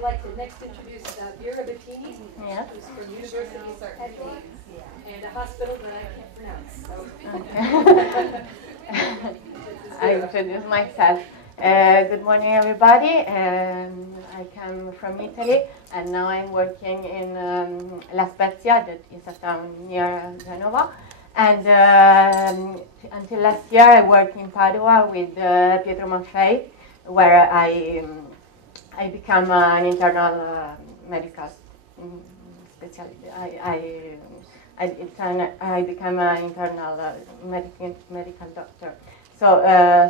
I'd like to next introduce Vera Bettini, who's from University of Padua, and a hospital that I can't pronounce. So. Okay. I introduce myself. Good morning, everybody. I come from Italy, and now I'm working in La Spezia, that is a town near Genova. And until last year, I worked in Padua with Pietro Maffei, where I became an internal medical specialist. I became an internal medical doctor. So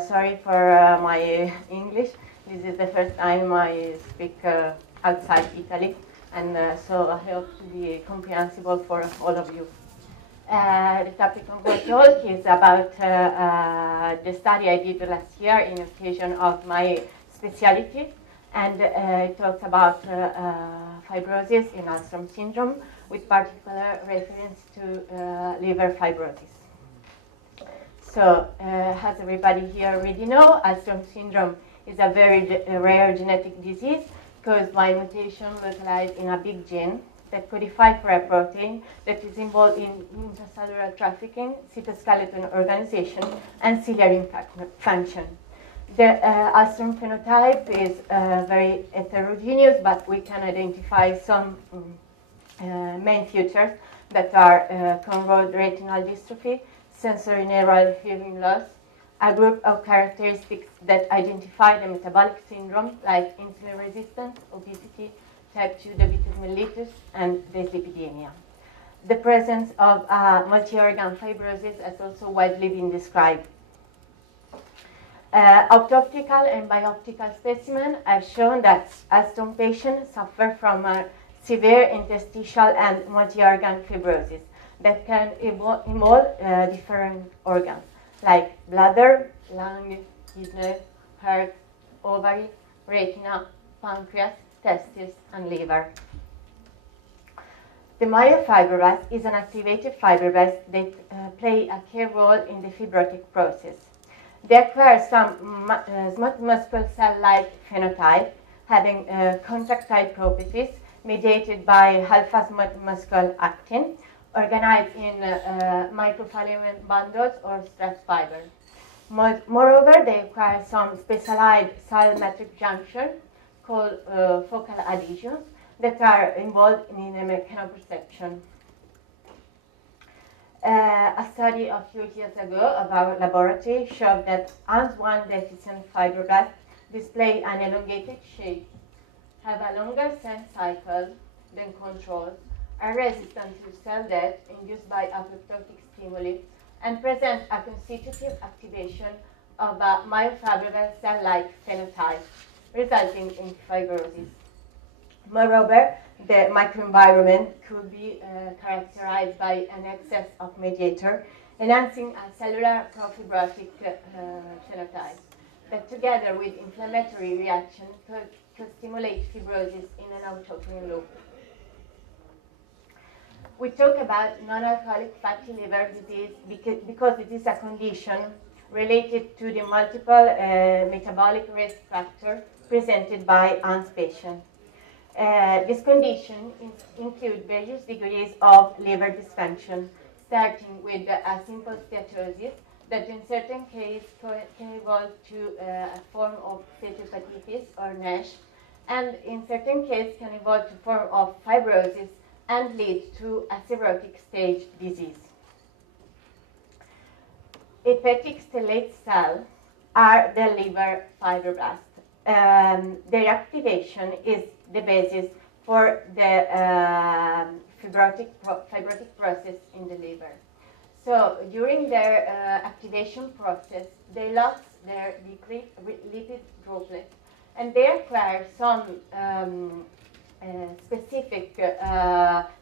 sorry for my English. This is the first time I speak outside Italy, and so I hope to be comprehensible for all of you. The topic of my talk is about the study I did last year in occasion of my specialty, and it talks about fibrosis in Alström syndrome, with particular reference to liver fibrosis. So, as everybody here already know, Alström syndrome is a very rare genetic disease caused by mutation localized in a big gene that codifies for a protein that is involved in intracellular trafficking, cytoskeleton organization, and ciliary function. The Alström phenotype is very heterogeneous, but we can identify some main features that are conrolled retinal dystrophy, sensory neural hearing loss, a group of characteristics that identify the metabolic syndrome like insulin resistance, obesity, type 2 diabetes mellitus, and dyslipidemia. The presence of multi-organ fibrosis has also widely been described. Optoptical and bioptical specimens have shown that Alström patients suffer from a severe interstitial and multi-organ fibrosis that can involve different organs like bladder, lung, kidney, heart, ovary, retina, pancreas, testes, and liver. The myofibroblasts is an activated fibroblast that play a key role in the fibrotic process. They acquire some smooth muscle cell-like phenotype, having contractile properties mediated by alpha smooth muscle actin, organized in microfilament bundles or stress fiber. Moreover, they acquire some specialized cell matrix junction called focal adhesions that are involved in the mechanoperception. A study a few years ago of our laboratory showed that ANS1 deficient fibroblasts display an elongated shape, have a longer cell cycle than controls, are resistant to cell death induced by apoptotic stimuli, and present a constitutive activation of a myofibroblast cell-like phenotype, resulting in fibrosis. Moreover, the microenvironment could be characterized by an excess of mediator, enhancing a cellular profibrotic phenotype that, together with inflammatory reaction, could stimulate fibrosis in an autoimmune loop. We talk about non-alcoholic fatty liver disease because it is a condition related to the multiple metabolic risk factors presented by ANS patients. This condition includes various degrees of liver dysfunction, starting with a simple steatosis that in certain cases can evolve to a form of steatohepatitis or NASH, and in certain cases can evolve to form of fibrosis and lead to a cirrhotic stage disease. Hepatic stellate cells are the liver fibroblasts. Their activation is the basis for the fibrotic process in the liver. So during their activation process, they lost their lipid droplets, and they acquire some specific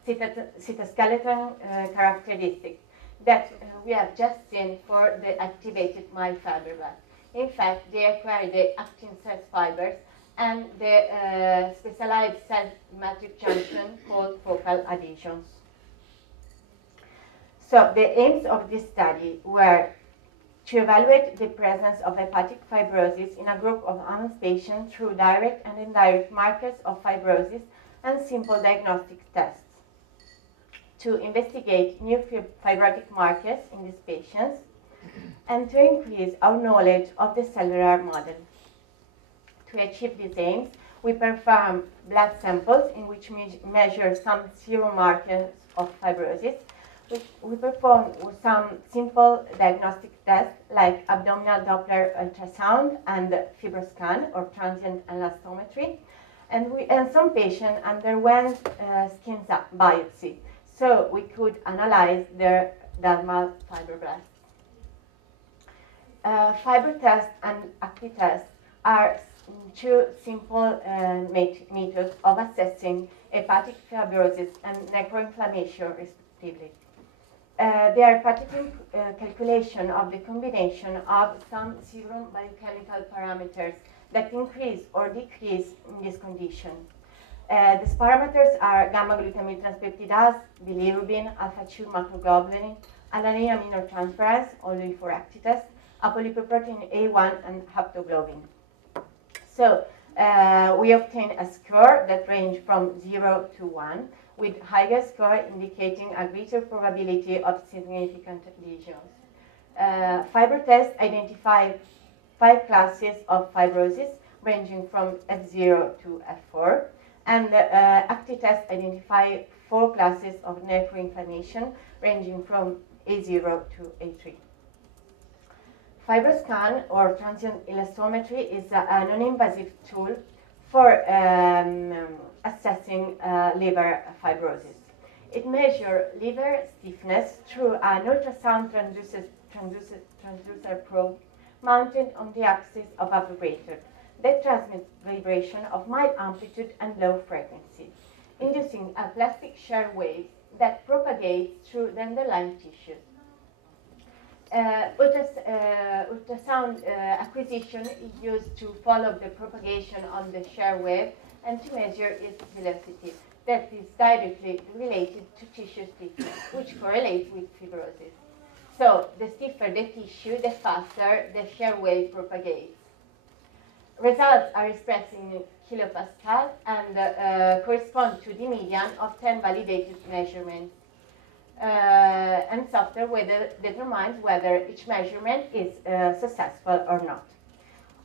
cytoskeleton characteristics that we have just seen for the activated myofibroblasts. In fact, they acquire the actin cell fibers and the specialized cell matrix junction called focal adhesions. So the aims of this study were to evaluate the presence of hepatic fibrosis in a group of AMS patients through direct and indirect markers of fibrosis and simple diagnostic tests, to investigate new fibrotic markers in these patients, and to increase our knowledge of the cellular model. To achieve these aims, we perform blood samples in which we measure some serum markers of fibrosis. We perform some simple diagnostic tests like abdominal Doppler ultrasound and fibroscan or transient elastometry. And some patients underwent skin biopsy, so we could analyze their dermal fibroblasts. Fiber tests and active tests are two simple methods of assessing hepatic fibrosis and necroinflammation, respectively. They are particular calculation of the combination of some serum biochemical parameters that increase or decrease in this condition. These parameters are gamma-glutamyl transpeptidase, bilirubin, alpha-2 macroglobulin, alanine aminotransferase, only for active test, apolipoprotein A1, and haptoglobin. So we obtain a score that ranges from 0 to 1, with higher score indicating a greater probability of significant lesions. Fiber tests identify 5 classes of fibrosis, ranging from F0 to F4, and active tests identify 4 classes of necroinflammation, ranging from A0 to A3. Fibroscan, or transient elastometry, is a non-invasive tool for assessing liver fibrosis. It measures liver stiffness through an ultrasound transducer probe mounted on the axis of a vibrator that transmits vibration of mild amplitude and low frequency, inducing a plastic shear wave that propagates through the underlying tissues. Ultrasound acquisition is used to follow the propagation of the shear wave and to measure its velocity that is directly related to tissue stiffness, which correlates with fibrosis. So the stiffer the tissue, the faster the shear wave propagates. Results are expressed in kilopascal and correspond to the median of 10 validated measurements. And software determines whether each measurement is successful or not.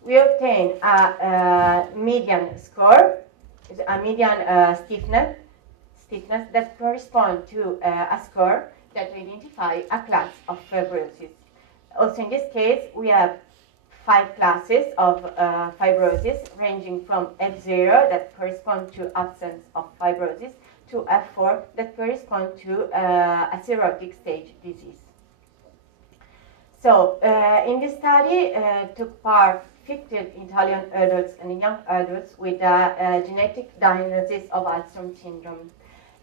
We obtain a median score, a median stiffness that corresponds to a score that identifies a class of fibrosis. Also in this case, we have 5 classes of fibrosis, ranging from F0, that corresponds to absence of fibrosis, to F4, that correspond to a cirrhotic stage disease. So in this study took part 50 Italian adults and young adults with a genetic diagnosis of Alstrom syndrome.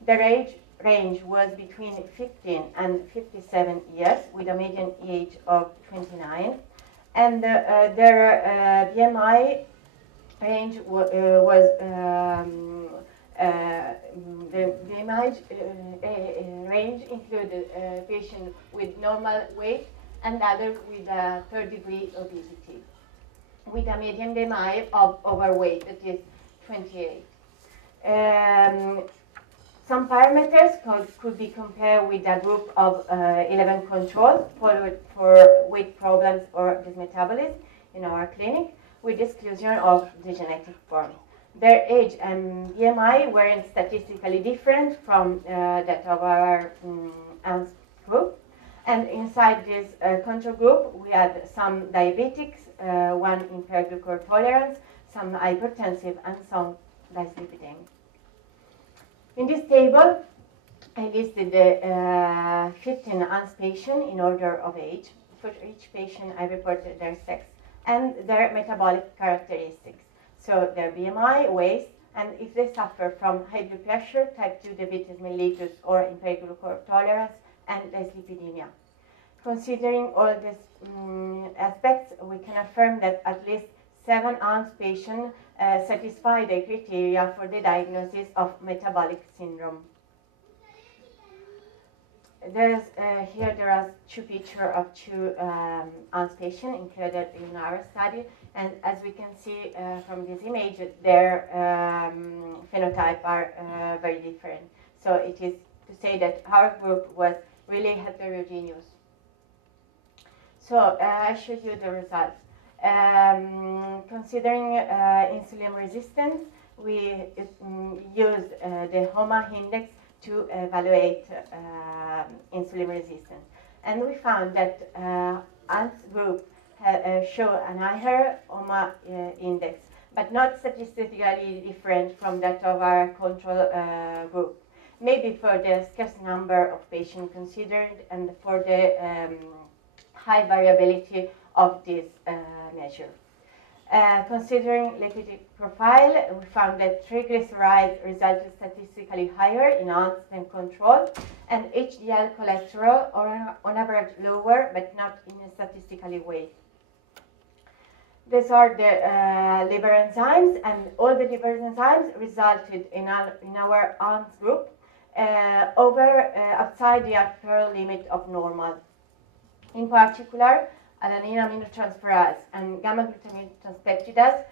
Their age range was between 15 and 57 years, with a median age of 29, and their BMI range was the BMI range included patients with normal weight and others with a 3rd-degree obesity, with a median BMI of overweight, that is 28. Some parameters could be compared with a group of 11 controls for weight problems or dysmetabolism in our clinic, with exclusion of the genetic form. Their age and BMI weren't statistically different from that of our AMS group. And inside this control group, we had some diabetics, one impaired glucose tolerance, some hypertensive, and some dyslipidemic. In this table, I listed the 15 AMS patients in order of age. For each patient, I reported their sex and their metabolic characteristics. So their BMI, weight, and if they suffer from high blood pressure, type 2 diabetes mellitus, or impaired glucose tolerance, and dyslipidemia. Considering all these aspects, we can affirm that at least 7 AMS patients satisfy the criteria for the diagnosis of metabolic syndrome. Here there are two pictures of two ANS patients included in our study, and as we can see from this image, their phenotype are very different. So it is to say that our group was really heterogeneous. So I showed you the results. Considering insulin resistance, we used the HOMA index to evaluate insulin resistance. And we found that ANS group show an higher HOMA index, but not statistically different from that of our control group. Maybe for the scarce number of patients considered and for the high variability of this measure. Considering lipid profile, we found that triglycerides resulted statistically higher in ANS than control, and HDL cholesterol are on average lower, but not in a statistical way. These are the liver enzymes, and all the liver enzymes resulted in our ANS group outside the upper limit of normal. In particular, alanine aminotransferase and gamma-glutamine transpeptidase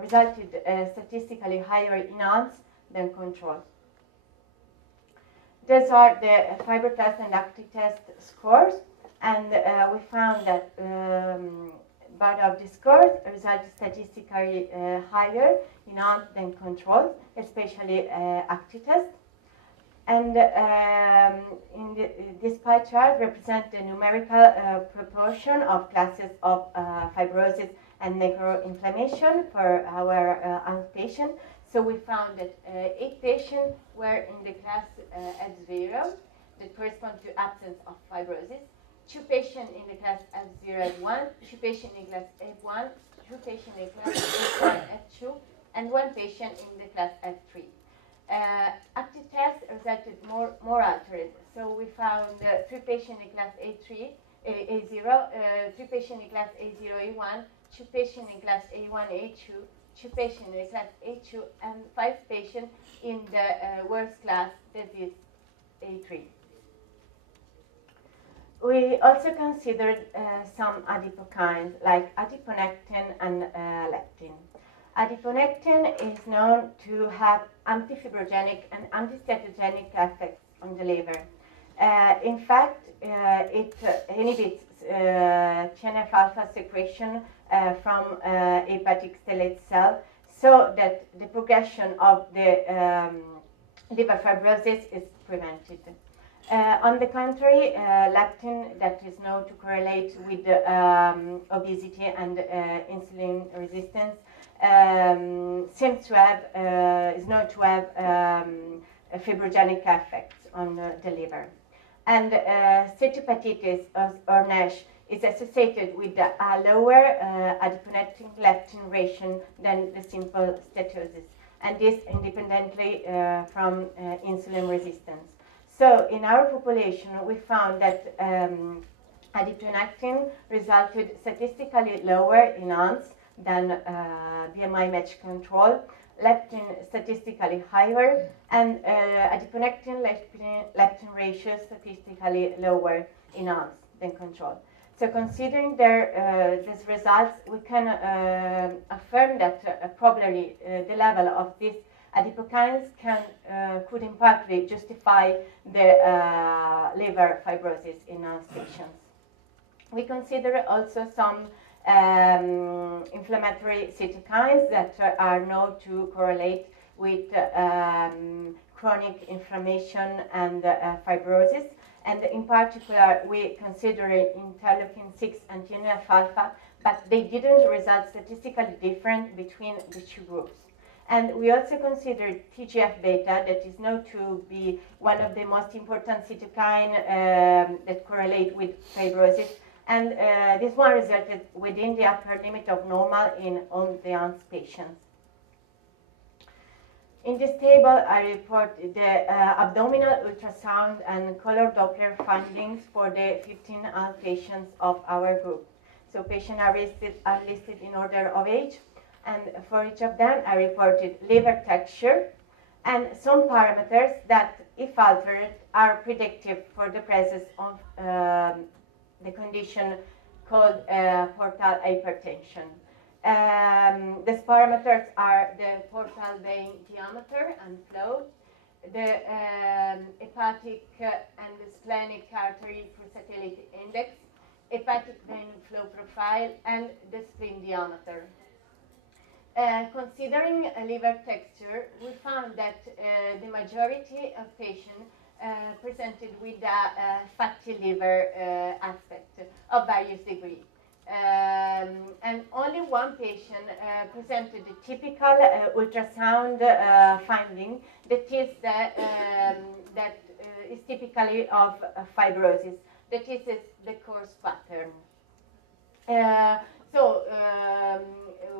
resulted statistically higher in ANS than control. These are the fiber test and active test scores, and we found that both of the scores resulted statistically higher in ANS than control, especially active test. And this pie chart represents the numerical proportion of classes of fibrosis and necroinflammation for our ANS patient. So we found that 8 patients were in the class F0, that correspond to absence of fibrosis, 2 patients in the class F0 F1, 2 patients in class F1, 2 patients in class F1 F2, and 1 patient in the class F3. Active test resulted more altered. So we found 3 patients in class A3, A0, 3 patients in class A0, A1, 2 patients in class A1, A2, 2 patients in class A2, and 5 patients in the worst class, that is A3. We also considered some adipokines like adiponectin and leptin. Adiponectin is known to have antifibrogenic and antisteatogenic effects on the liver. In fact, it inhibits TNF-alpha secretion from hepatic stellate cell, so that the progression of the liver fibrosis is prevented. On the contrary, leptin, that is known to correlate with obesity and insulin resistance, seems to have, is known to have fibrogenic effects on the liver. And steatohepatitis or NASH is associated with a lower adiponectin-leptin ratio than the simple steatosis, and this independently from insulin resistance. So in our population, we found that adiponectin resulted statistically lower in ANS than BMI match control, leptin statistically higher, and adiponectin-leptin ratio statistically lower in ANS than control. So considering these results, we can affirm that probably the level of these adipokines could in part justify the liver fibrosis in ANS patients. We consider also some inflammatory cytokines that are known to correlate with chronic inflammation and fibrosis. And in particular, we consider interleukin-6 and TNF-alpha, but they didn't result statistically different between the two groups. And we also considered TGF-beta, that is known to be one of the most important cytokine that correlate with fibrosis. And this one resulted within the upper limit of normal in all the ANS patients. In this table, I report the abdominal ultrasound and color Doppler findings for the 15 ANS patients of our group. So patients are listed in order of age, and for each of them, I reported liver texture and some parameters that if altered, are predictive for the presence of the condition called portal hypertension. The parameters are the portal vein diameter and flow, the hepatic and the splenic artery pulsatility index, hepatic vein flow profile, and the spleen diameter. Considering liver texture, we found that the majority of patients presented with a fatty liver aspect of various degrees. And only one patient presented a typical ultrasound finding that is typically of fibrosis. That is the course pattern.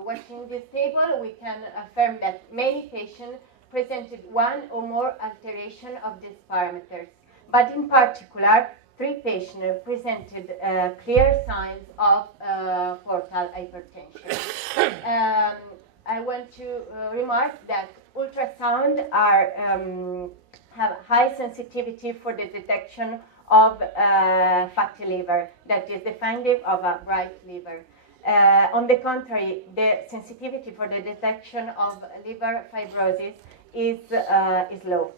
Watching this table, we can affirm that many patients presented one or more alteration of these parameters, but in particular, 3 patients presented clear signs of portal hypertension. I want to remark that ultrasound have high sensitivity for the detection of fatty liver, that is the finding of a bright liver. On the contrary, the sensitivity for the detection of liver fibrosis is low,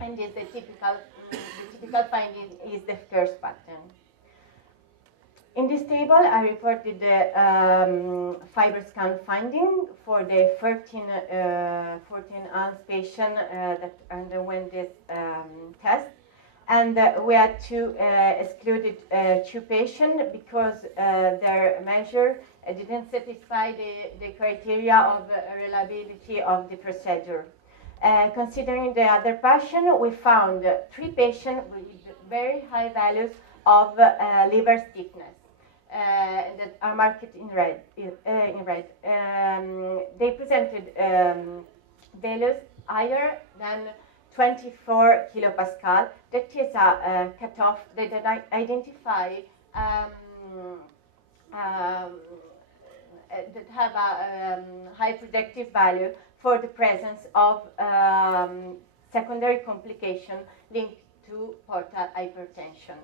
and is the typical finding is the first pattern. In this table, I reported the FibroScan finding for the 14-ounce patient that underwent this test. And we had to exclude 2 patients because their measure didn't satisfy the criteria of reliability of the procedure. Considering the other patient, we found 3 patients with very high values of liver stiffness that are marked in red. They presented values higher than 24 kilopascal. That is a cutoff that identify that have a high predictive value for the presence of secondary complication linked to portal hypertension.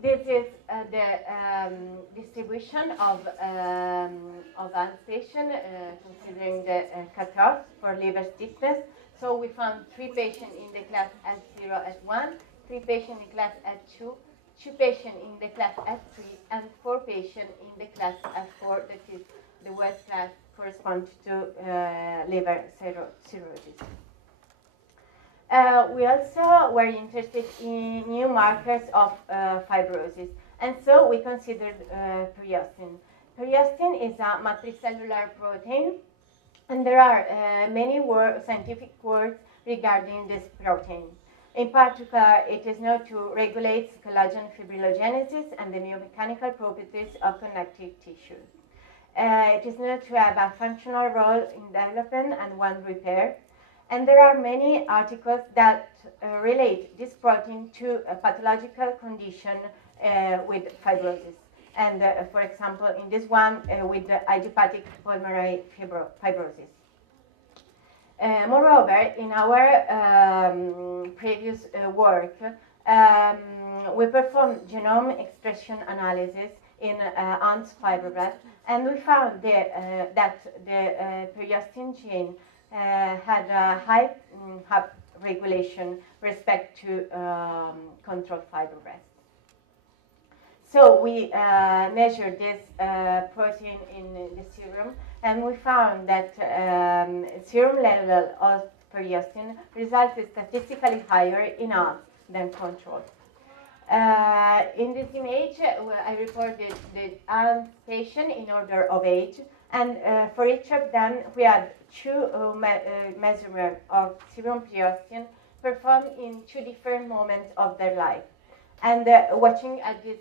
This is the distribution of ALS patient considering the cutoff for liver stiffness. So we found 3 patients in the class S0, S1, 3 patients in class S2, 2 patients in the class S3, and 4 patients in the class S4, that is the worst class, corresponds to liver cirrhosis. We also were interested in new markers of fibrosis, and so we considered periostin. Periostin is a matricellular protein, and there are many scientific words regarding this protein. In particular, it is known to regulate collagen fibrillogenesis and the biomechanical properties of connective tissue. It is known to have a functional role in development and wound repair. And there are many articles that relate this protein to a pathological condition with fibrosis. And for example, in this one, with the idiopathic pulmonary fibrosis. Moreover, in our previous work, we performed genome expression analysis in ants fibroblasts, and we found that the periostin gene had a high regulation respect to control fibroblasts. So we measured this protein in the serum, and we found that serum level of periostin resulted statistically higher in ants than control. In this image, I reported the ant patient in order of age, and for each of them, we had 2 measurements of serum periostin performed in 2 different moments of their life. And watching at this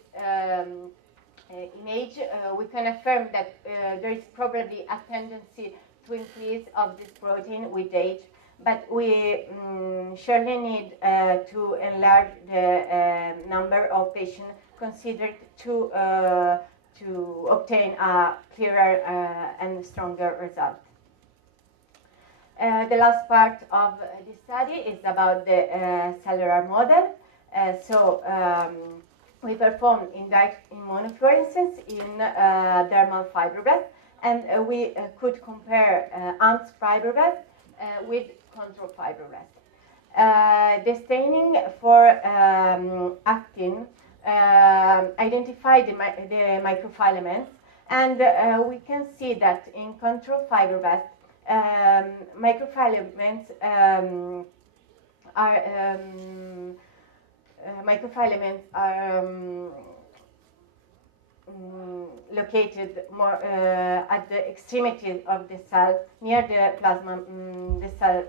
image, we can affirm that there is probably a tendency to increase of this protein with age, but we surely need to enlarge the number of patients considered to obtain a clearer and stronger result. The last part of this study is about the cellular model. We performed indirect immunofluorescence in dermal fibroblasts, and we could compare ANTS fibroblasts with control fibroblasts. The staining for actin identified the microfilaments, and we can see that in control fibroblasts, microfilaments are located more at the extremity of the cell, near the plasma, the cell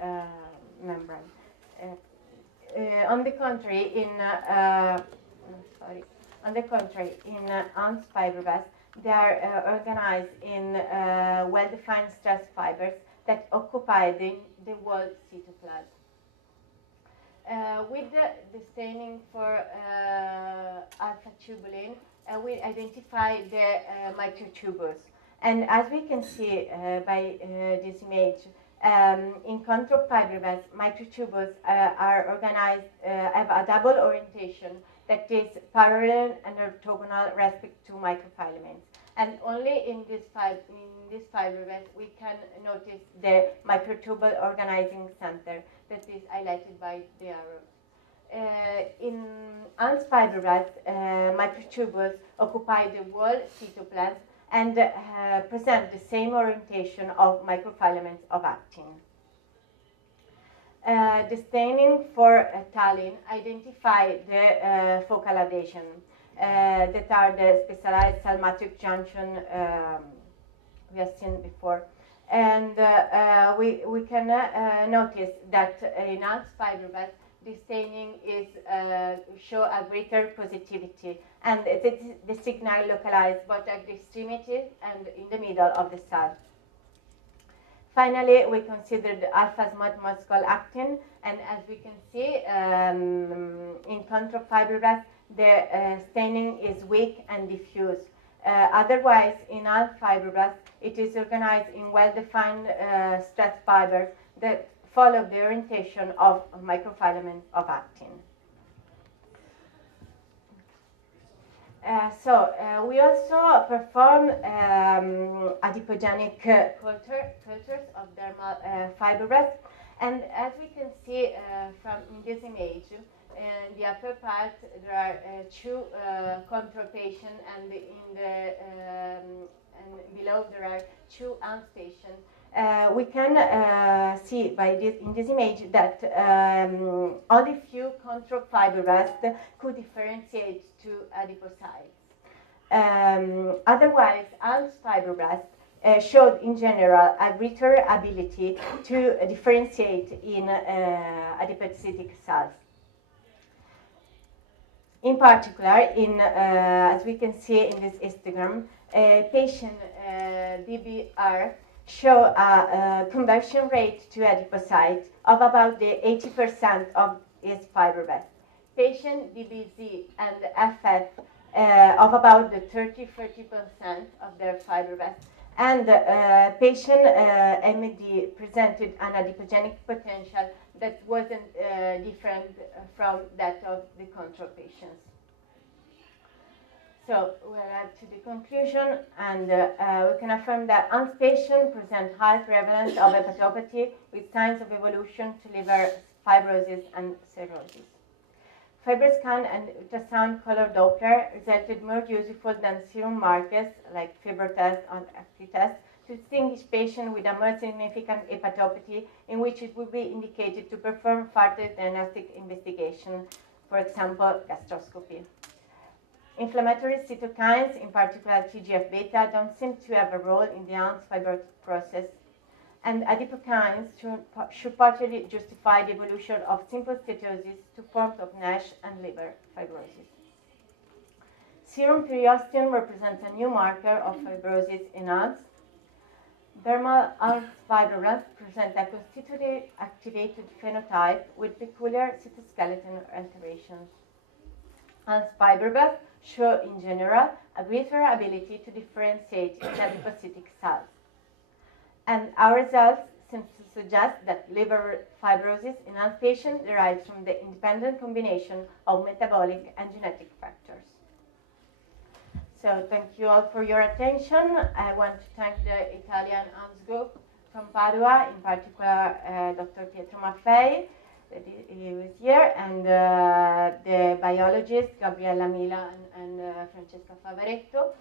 membrane. On the contrary, in ANTS fibroblasts, they are organized in well-defined stress fibers that occupy the wall cytoplasm. With the staining for alpha-tubulin, we identify the microtubules. And as we can see by this image, in control fibroblasts, microtubules are organized, have a double orientation that is parallel and orthogonal respect to microfilaments. And only in this fibroblasts we can notice the microtubule organizing center that is highlighted by the arrow. In ANTS fibroblasts, microtubules occupy the wall cytoplasm and present the same orientation of microfilaments of actin. The staining for tallinn identify the focal adhesion that are the specialized cell matrix junction we have seen before. And we can notice that in ANTS fibroblasts, the staining is show a greater positivity, and the signal localized both at the extremity and in the middle of the cell. Finally, we considered alpha smooth muscle actin, and as we can see in control fibroblasts, the staining is weak and diffuse. Otherwise, in ANTS fibroblasts, it is organized in well-defined stress fibers that follow the orientation of microfilaments of actin. We also perform adipogenic cultures of dermal fibroblasts, and as we can see from this image, in the upper part there are two control patients, and and below there are two ANTS patients. We can see in this image that only few control fibroblasts could differentiate to adipocytes. Otherwise, ANTS fibroblasts showed in general a greater ability to differentiate in adipocytic cells. In particular, as we can see in this histogram, patient DBR show a conversion rate to adipocyte of about the 80% of his fibroblasts. Patient DBZ and FF of about the 30-40% of their fibroblasts. And patient MD presented an adipogenic potential that wasn't different from that of the control patients. So we're up to the conclusion, and we can affirm that ANTS patients present high prevalence of hepatopathy with signs of evolution to liver fibrosis and cirrhosis. FibroScan and ultrasound color Doppler resulted more useful than serum markers like FibroTest and FT-test to distinguish patients with a more significant hepatopathy in which it would be indicated to perform further diagnostic investigation, for example, gastroscopy. Inflammatory cytokines, in particular TGF-beta, don't seem to have a role in the ANTS fibrotic process, and adipokines should partially justify the evolution of simple steatosis to forms of NASH and liver fibrosis. Serum periostin represents a new marker of fibrosis in ANTS. Dermal ANTS fibroblasts present a constitutively activated phenotype with peculiar cytoskeleton alterations. ANTS fibroblasts show, in general, a greater ability to differentiate in adipocytic cells. And our results seems to suggest that liver fibrosis in all patients derives from the independent combination of metabolic and genetic factors. So thank you all for your attention. I want to thank the Italian AMS group from Padua, in particular Dr. Pietro Maffei, that he was here, and the biologists Gabriella Mila and Francesca Favaretto.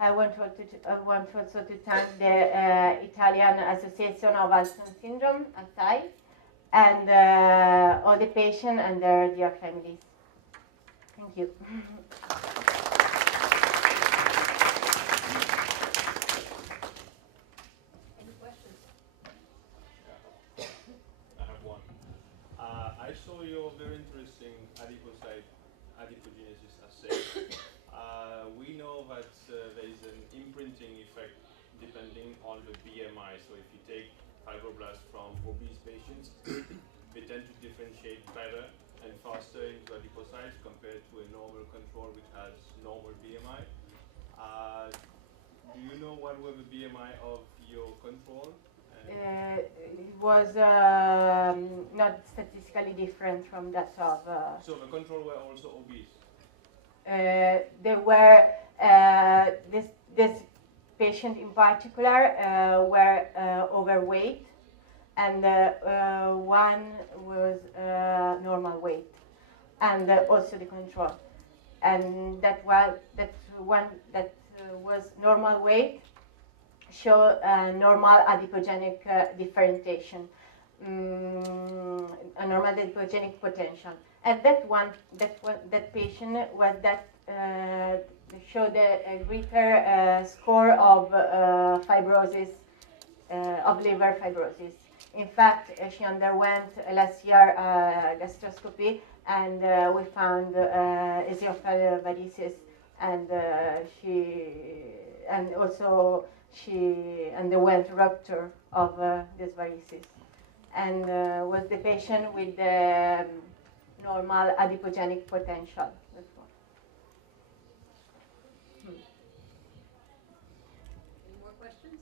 I want also to thank the Italian Association of Alström Syndrome, ASAI, and all the patients and their dear families. Thank you. Any questions? I have one. I saw your very interesting adipogenesis assay. We know that there is an imprinting effect depending on the BMI. So if you take fibroblasts from obese patients, they tend to differentiate better and faster into adipocytes compared to a normal control which has normal BMI. Do you know what were the BMI of your control? It was not statistically different from that of... So the control were also obese? They were, this patient in particular were overweight, and one was normal weight, and also the control. And that one that was normal weight show normal adipogenic differentiation, a normal adipogenic potential. And that patient was showed a greater score of fibrosis, of liver fibrosis. In fact, she underwent last year gastroscopy, and we found esophageal varices, and she underwent rupture of these varices, and was the patient with the normal adipogenic potential. Any more questions?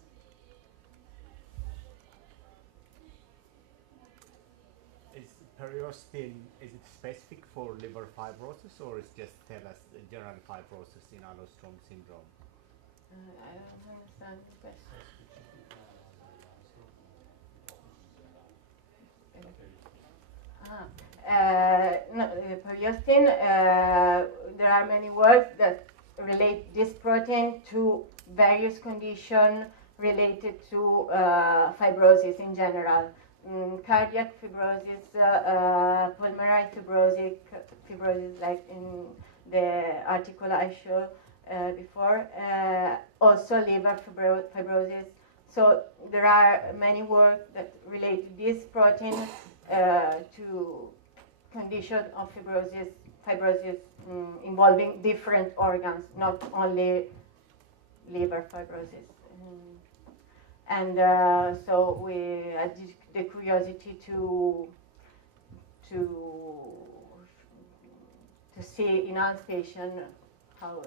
Is periostin, is it specific for liver fibrosis, or is just tell us general fibrosis in Alström syndrome? I don't understand the question. Periostin, there are many works that relate this protein to various conditions related to fibrosis in general. Cardiac fibrosis, pulmonary fibrosis, like in the article I showed before, also liver fibrosis. So there are many works that relate to this protein to condition of fibrosis involving different organs, not only liver fibrosis. And so we had the curiosity to see in our patient how